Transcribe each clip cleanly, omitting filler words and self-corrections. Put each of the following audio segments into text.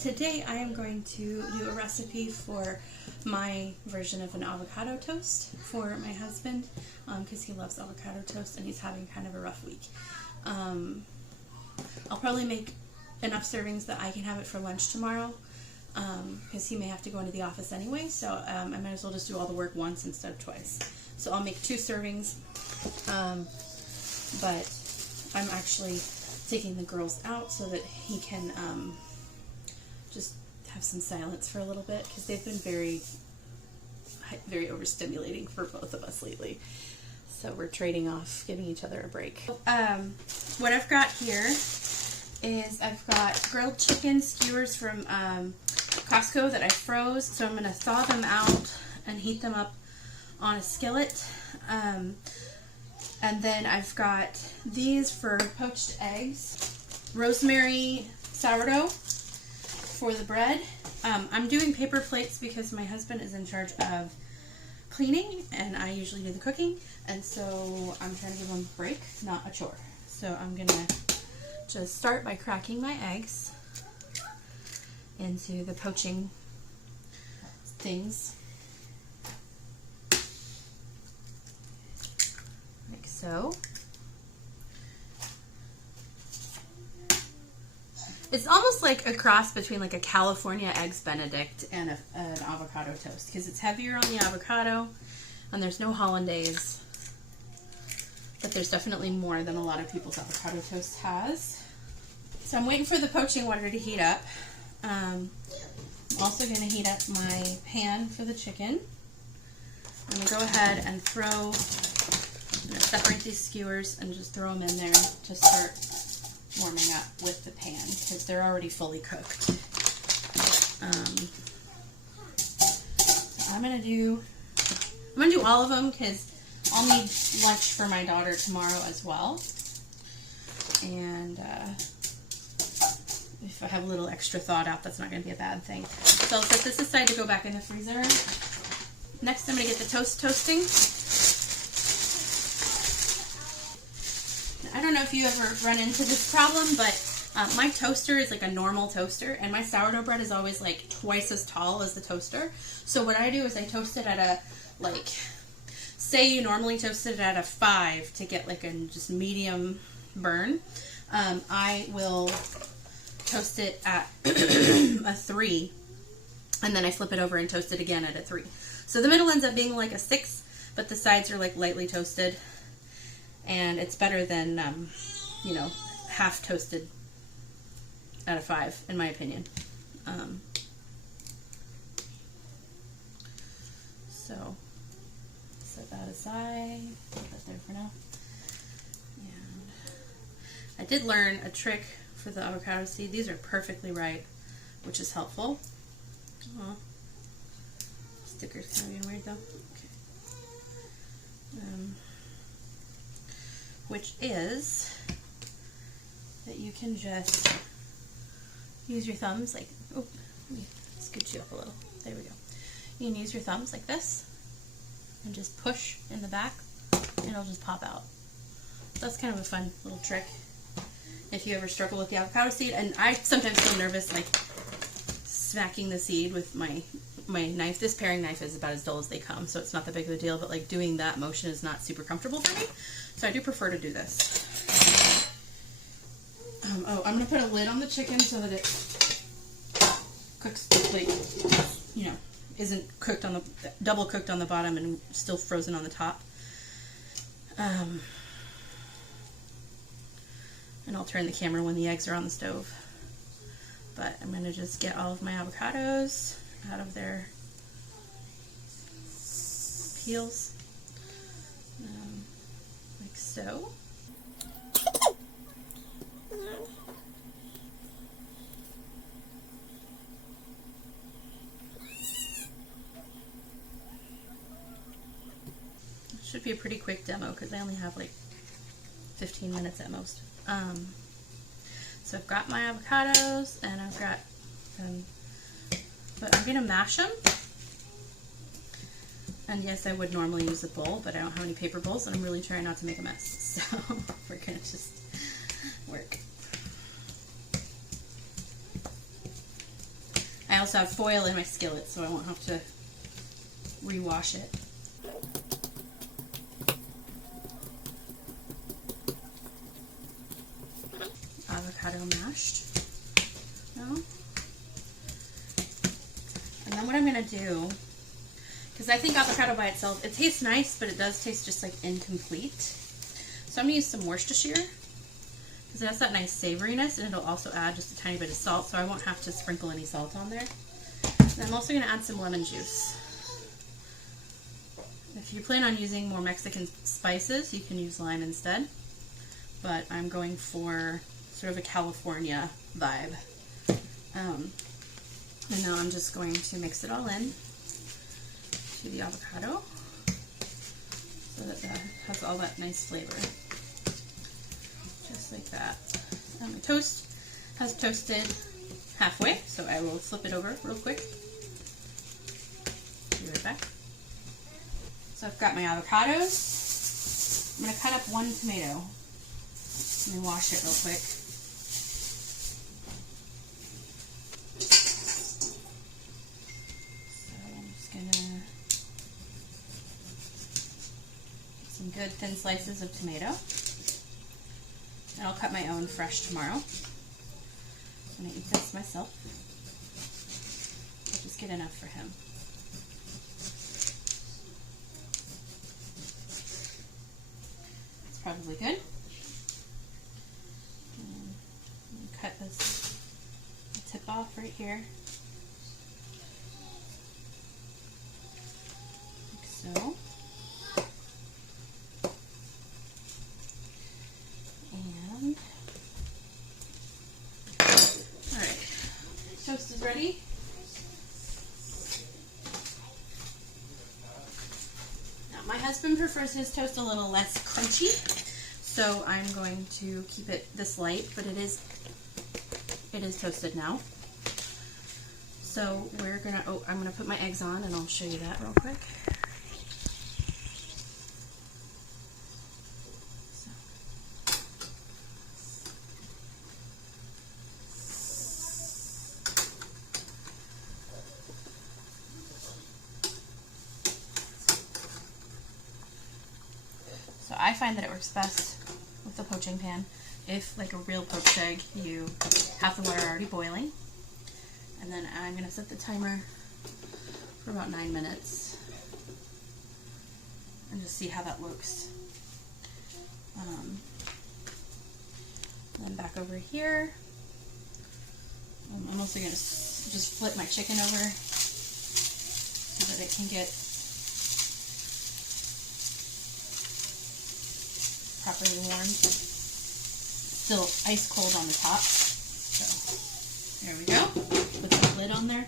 Today I am going to do a recipe for my version of an avocado toast for my husband because he loves avocado toast and he's having kind of a rough week. I'll probably make enough servings that I can have it for lunch tomorrow because he may have to go into the office anyway, so I might as well just do all the work once instead of twice. So I'll make 2 servings, but I'm actually taking the girls out so that he can just have some silence for a little bit because they've been very overstimulating for both of us lately. So we're trading off giving each other a break. What I've got here is I've got grilled chicken skewers from Costco that I froze. So I'm going to thaw them out and heat them up on a skillet. And then I've got these for poached eggs, rosemary sourdough for the bread. I'm doing paper plates because my husband is in charge of cleaning and I usually do the cooking, and so I'm trying to give him a break, not a chore. So I'm gonna just start by cracking my eggs into the poaching things, like so. It's almost like a cross between like a California Eggs Benedict and an avocado toast because it's heavier on the avocado and there's no hollandaise, but there's definitely more than a lot of people's avocado toast has. So I'm waiting for the poaching water to heat up. I'm also going to heat up my pan for the chicken. I'm going to go ahead and I'm going to separate these skewers and just throw them in there to start warming up with the pan because they're already fully cooked. So I'm gonna do all of them because I'll need lunch for my daughter tomorrow as well. And if I have a little extra thawed out, that's not gonna be a bad thing. So I'll set this aside to go back in the freezer. Next, I'm gonna get the toast toasting. I don't know if you ever run into this problem, but my toaster is like a normal toaster, and my sourdough bread is always like twice as tall as the toaster. So what I do is I toast it at a, like, say you normally toast it at a 5 to get like a just medium burn. I will toast it at a 3, and then I flip it over and toast it again at a 3. So the middle ends up being like a 6, but the sides are like lightly toasted. And it's better than, you know, half toasted at a 5, in my opinion. So, set that aside, put that there for now. And I did learn a trick for the avocado seed. These are perfectly right, which is helpful. Sticker's kind of being weird though. Okay. Which is that you can just use your thumbs like, oh, let me scoot you up a little. There we go. You can use your thumbs like this and just push in the back and it'll just pop out. That's kind of a fun little trick if you ever struggle with the avocado seed. And I sometimes feel nervous like smacking the seed with my knife. This paring knife is about as dull as they come, so it's not that big of a deal, but like doing that motion is not super comfortable for me. So I do prefer to do this. Oh, I'm going to put a lid on the chicken so that it cooks, like, you know, isn't cooked on the, double cooked on the bottom and still frozen on the top. And I'll turn the camera when the eggs are on the stove. But I'm going to just get all of my avocados out of their peels. Like so. It should be a pretty quick demo because I only have like 15 minutes at most. So I've got my avocados and I've got them, but I'm going to mash them. And yes, I would normally use a bowl, but I don't have any paper bowls, and I'm really trying not to make a mess. So we're going to just work. I also have foil in my skillet, so I won't have to rewash it. Avocado mashed. No. And then what I'm going to do, because I think avocado by itself, it tastes nice, but it does taste just like incomplete. So I'm going to use some Worcestershire, because it has that nice savoriness, and it'll also add just a tiny bit of salt, so I won't have to sprinkle any salt on there. And I'm also going to add some lemon juice. If you plan on using more Mexican spices, you can use lime instead, but I'm going for sort of a California vibe. And now I'm just going to mix it all in to the avocado so that that has all that nice flavor. Just like that. My toast has toasted halfway, so I will flip it over real quick. Be right back. So I've got my avocados. I'm going to cut up 1 tomato. Let me wash it real quick. Some good thin slices of tomato. And I'll cut my own fresh tomorrow. I'm going to eat this myself. I'll just get enough for him. It's probably good. And cut this tip off right here. Like so. Toast is ready. Now my husband prefers his toast a little less crunchy, so I'm going to keep it this light, but it is toasted now. So we're gonna, I'm gonna put my eggs on and I'll show you that real quick. So I find that it works best with the poaching pan. If, like a real poached egg, you have the water already boiling. And then I'm going to set the timer for about 9 minutes and just see how that looks. Then back over here, I'm also going to just flip my chicken over so that it can get properly warmed. Still ice cold on the top. So there we go. Put the lid on there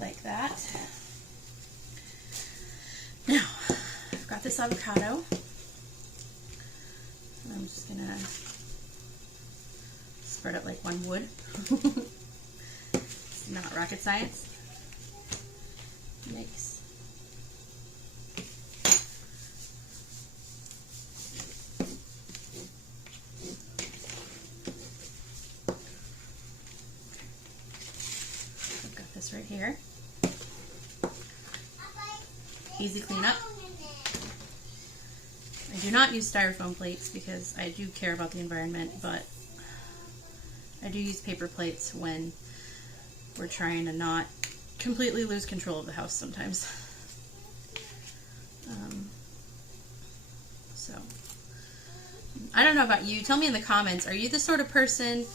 like that. Now I've got this avocado. And I'm just gonna spread it like one would. It's not rocket science. Mix. Right here. Easy cleanup. I do not use styrofoam plates because I do care about the environment, but I do use paper plates when we're trying to not completely lose control of the house sometimes. So, I don't know about you. Tell me in the comments, are you the sort of person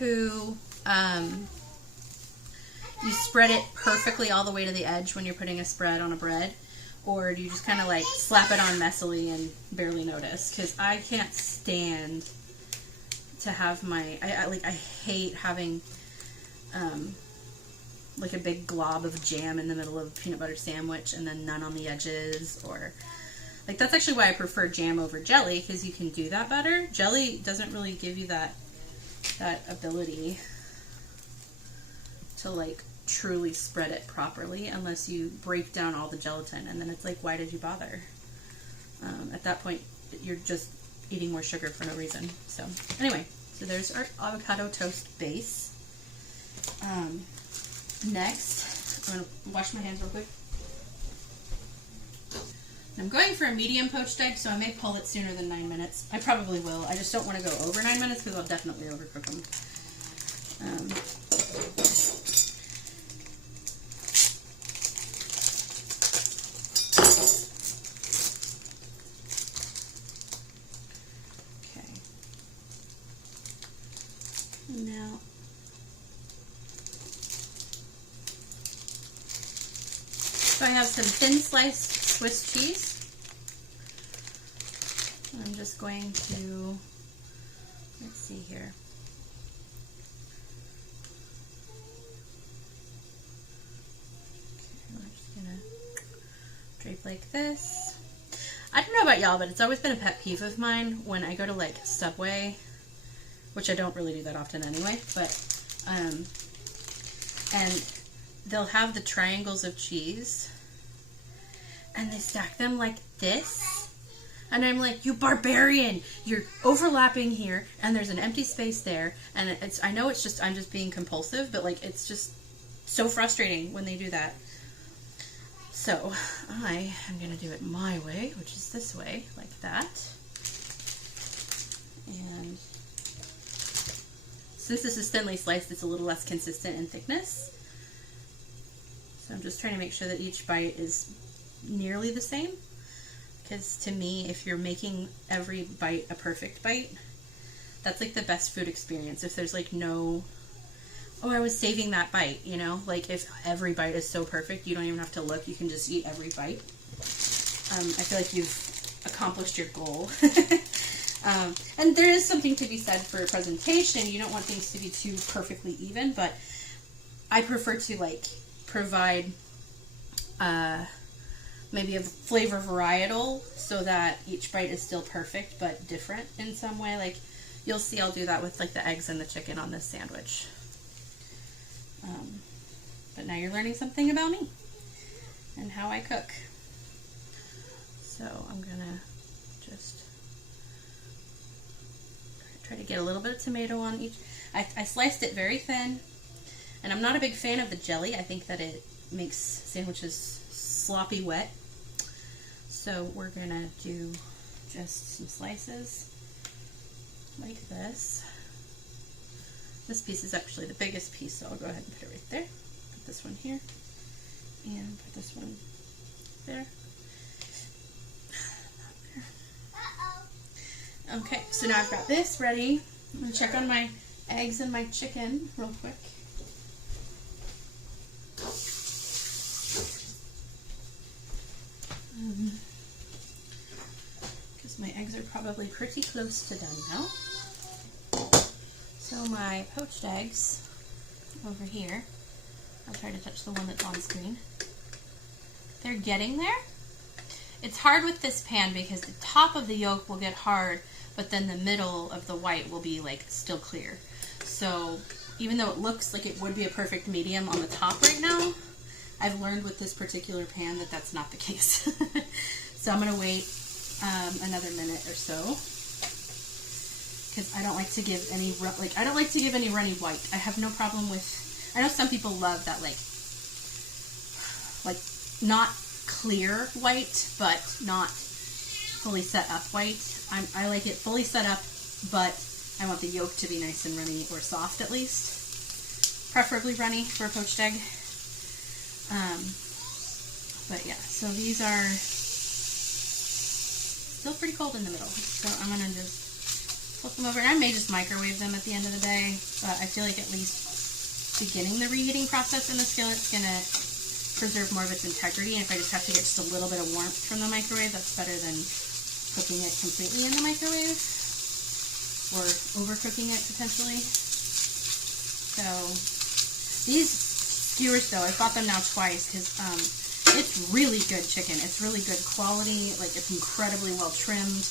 who you spread it perfectly all the way to the edge when you're putting a spread on a bread? Or do you just kind of like slap it on messily and barely notice? Because I can't stand to have my, I hate having like a big glob of jam in the middle of a peanut butter sandwich and then none on the edges. Or like, that's actually why I prefer jam over jelly, because you can do that better. Jelly doesn't really give you that ability to like truly spread it properly unless you break down all the gelatin, and then it's like, why did you bother? At that point you're just eating more sugar for no reason. So anyway, so there's our avocado toast base. Next, I'm going to wash my hands real quick. I'm going for a medium poached egg, so I may pull it sooner than 9 minutes. I probably will. I just don't want to go over 9 minutes because I'll definitely overcook them. Okay. Now, so I have some thin sliced Swiss cheese. I'm just going to, let's see here. Okay, we're just gonna drape like this. I don't know about y'all, but it's always been a pet peeve of mine when I go to like Subway, which I don't really do that often anyway, but, and they'll have the triangles of cheese and they stack them like this, and I'm like, you barbarian, you're overlapping here and there's an empty space there, and it's, I know it's just, I'm just being compulsive, but like it's just so frustrating when they do that. So I am gonna do it my way, which is this way, like that. And since this is thinly sliced, it's a little less consistent in thickness. So I'm just trying to make sure that each bite is nearly the same, because to me, if you're making every bite a perfect bite, that's like the best food experience. If there's like no, oh, I was saving that bite, you know, like if every bite is so perfect, you don't even have to look, you can just eat every bite. I feel like you've accomplished your goal. And there is something to be said for presentation. You don't want things to be too perfectly even, but I prefer to like provide maybe a flavor varietal so that each bite is still perfect but different in some way. Like you'll see I'll do that with like the eggs and the chicken on this sandwich. But now you're learning something about me and how I cook. So I'm gonna just try to get a little bit of tomato on each. I sliced it very thin, and I'm not a big fan of the jelly. I think that it makes sandwiches sloppy wet. So we're gonna do just some slices like this. This piece is actually the biggest piece, so I'll go ahead and put it right there. Put this one here, and put this one there. Okay, so now I've got this ready. I'm gonna check on my eggs and my chicken real quick. Because my eggs are probably pretty close to done now. So my poached eggs over here, I'll try to touch the one that's on screen. They're getting there. It's hard with this pan because the top of the yolk will get hard, but then the middle of the white will be like still clear. So even though it looks like it would be a perfect medium on the top right now, I've learned with this particular pan that that's not the case. So I'm gonna wait another minute or so, because I don't like to give any runny white. I have no problem with, I know some people love that like not clear white, but not fully set up white. I like it fully set up, but I want the yolk to be nice and runny, or soft at least. Preferably runny for a poached egg. But yeah, so these are still pretty cold in the middle. So I'm gonna just flip them over, and I may just microwave them at the end of the day, but I feel like at least beginning the reheating process in the skillet's gonna preserve more of its integrity, and if I just have to get just a little bit of warmth from the microwave, that's better than cooking it completely in the microwave, or overcooking it potentially. So these skewers though, I've bought them now twice because it's really good chicken. It's really good quality, like it's incredibly well trimmed,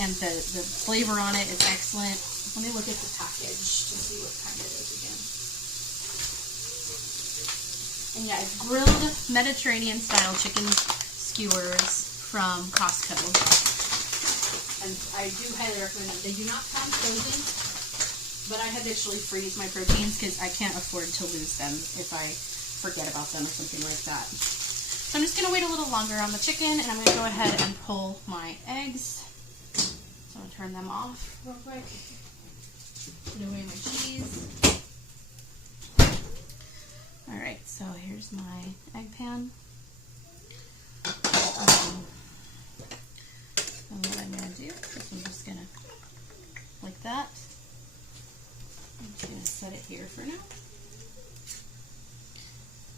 and the flavor on it is excellent. Let me look at the package to see what kind it is again. And yeah, it's grilled Mediterranean style chicken skewers from Costco. And I do highly recommend them. They do not come frozen, but I habitually freeze my proteins because I can't afford to lose them if I forget about them or something like that. So I'm just going to wait a little longer on the chicken, and I'm going to go ahead and pull my eggs. So I'm going to turn them off real quick. Put away my cheese. Alright, so here's my egg pan. And what I'm going to do is I'm just going to, like that. I'm just going to set it here for now.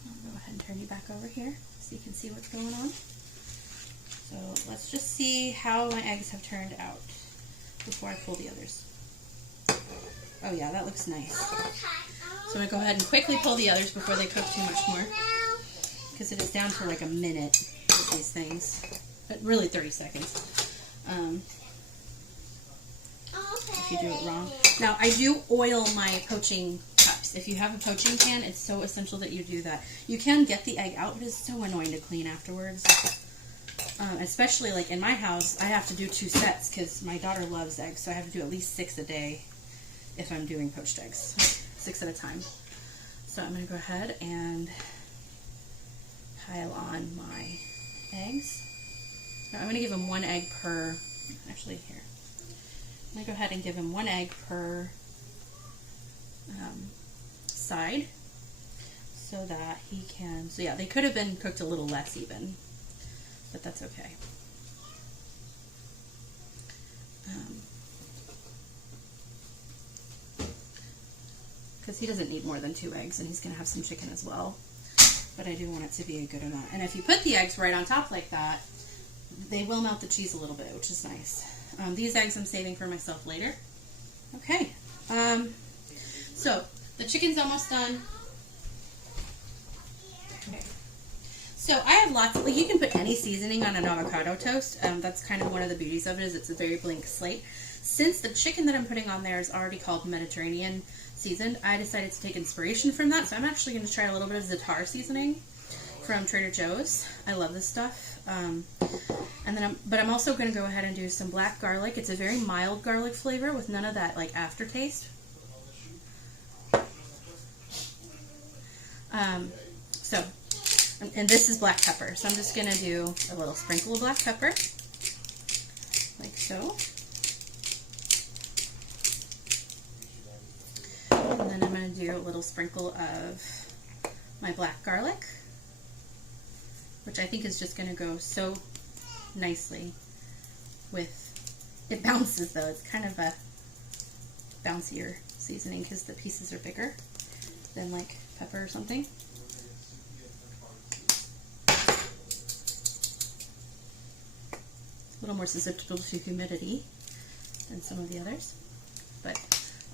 I'll go ahead and turn you back over here so you can see what's going on. So let's just see how my eggs have turned out before I pull the others. Oh yeah, that looks nice. So I'm going to go ahead and quickly pull the others before they cook too much more, because it is down for like a minute with these things, but really 30 seconds. If you do it wrong. Now I do oil my poaching cups. If you have a poaching pan, it's so essential that you do that. You can get the egg out, but it's so annoying to clean afterwards. Especially like in my house, I have to do 2 sets because my daughter loves eggs, so I have to do at least 6 a day if I'm doing poached eggs, 6 at a time. So I'm going to go ahead and pile on my eggs. Now, I'm going to give them 1 egg per, actually here. I'm going to go ahead and give him 1 egg per side so that he can, so yeah, they could have been cooked a little less even, but that's okay. Because he doesn't need more than 2 eggs, and he's going to have some chicken as well, but I do want it to be a good amount. And if you put the eggs right on top like that, they will melt the cheese a little bit, which is nice. These eggs I'm saving for myself later. Okay, so the chicken's almost done. Okay. So I have lots of, like, you can put any seasoning on an avocado toast. That's kind of one of the beauties of it, is it's a very blank slate. Since the chicken that I'm putting on there is already called Mediterranean seasoned, I decided to take inspiration from that. So I'm actually going to try a little bit of Zatar Seasoning from Trader Joe's. I love this stuff. And then I'm also going to go ahead and do some black garlic. It's a very mild garlic flavor with none of that like aftertaste. And this is black pepper. So I'm just going to do a little sprinkle of black pepper, like so. And then I'm going to do a little sprinkle of my black garlic, which I think is just going to go so nicely with, it bounces though, it's kind of a bouncier seasoning because the pieces are bigger than like pepper or something. A little more susceptible to humidity than some of the others, but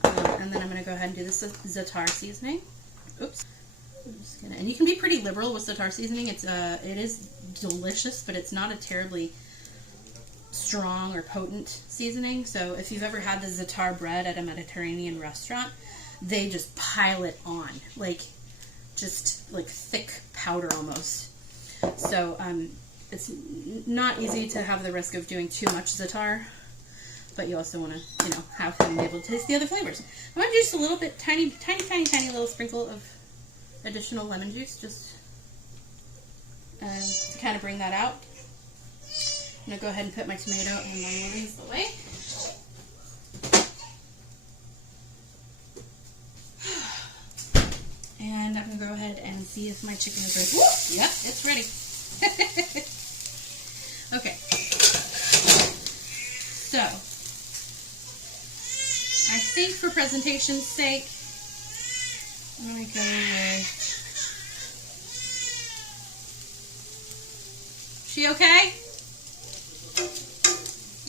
and then I'm going to go ahead and do this Zatar seasoning. Oops. I'm just gonna, and you can be pretty liberal with Zatar seasoning. It is delicious, but it's not a terribly strong or potent seasoning. So if you've ever had the Zatar bread at a Mediterranean restaurant, they just pile it on, like just like thick powder almost. So it's not easy to have the risk of doing too much Zatar, but you also want to, you know, have him be able to taste the other flavors. I'm going to do just a little bit, tiny little sprinkle of additional lemon juice, just to kind of bring that out. I'm going to go ahead and put my tomato and my lemons away. And I'm going to go ahead and see if my chicken is ready. Woo! Yep, it's ready. Okay. So, I think for presentation's sake, I'm going to go with, she okay?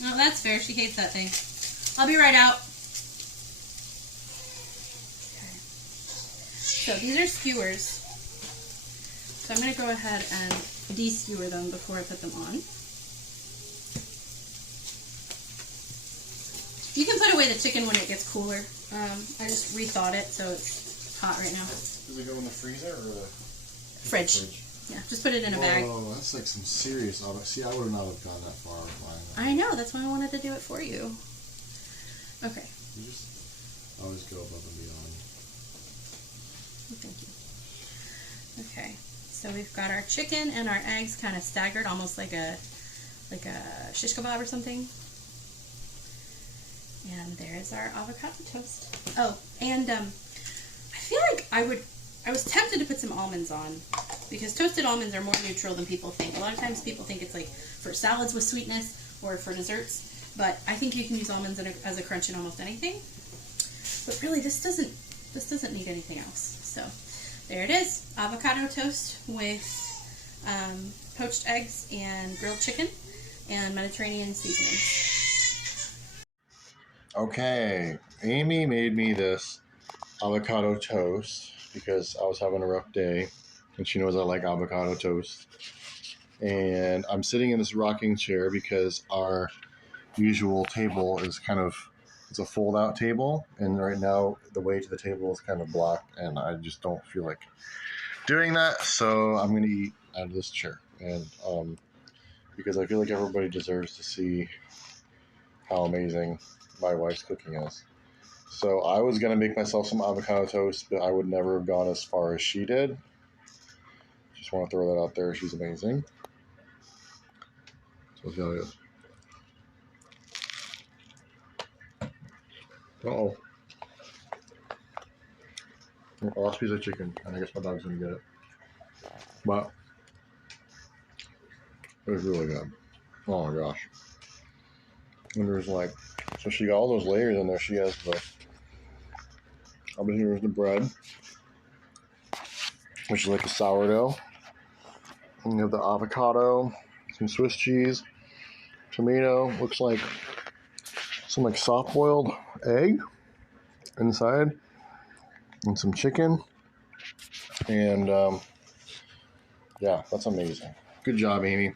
Oh, that's fair. She hates that thing. I'll be right out. Okay. So these are skewers. So I'm going to go ahead and de-skewer them before I put them on. You can put away the chicken when it gets cooler. I just rethawed it, so it's hot right now. Does it go in the freezer or the fridge? Yeah, just put it in a bag. Oh, that's like some serious oven. See, I would not have gone that far with mine. I know, that's why I wanted to do it for you. Okay. You just always go above and beyond. Thank you. Okay, so we've got our chicken and our eggs kind of staggered, almost like a shish kebab or something. And there's our avocado toast. Oh, and I feel like I was tempted to put some almonds on, because toasted almonds are more neutral than people think. A lot of times people think it's like for salads with sweetness or for desserts, but I think you can use almonds as a crunch in almost anything. But really, this doesn't need anything else. So there it is, avocado toast with poached eggs and grilled chicken and Mediterranean seasonings. Okay, Amy made me this avocado toast because I was having a rough day, and she knows I like avocado toast. And I'm sitting in this rocking chair because our usual table is it's a fold-out table, and right now the way to the table is kind of blocked, and I just don't feel like doing that, so I'm going to eat out of this chair. And because I feel like everybody deserves to see how amazing my wife's cooking is. So I was going to make myself some avocado toast, but I would never have gone as far as she did. Just want to throw that out there. She's amazing. So let's see how it is. Uh-oh. Last piece of chicken, and I guess my dog's going to get it. But it was really good. Oh my gosh. And there's so she got all those layers in there. She has here's the bread, which is like a sourdough. And you have the avocado, some Swiss cheese, tomato, looks like some soft boiled egg inside, and some chicken. And yeah, that's amazing. Good job, Amy.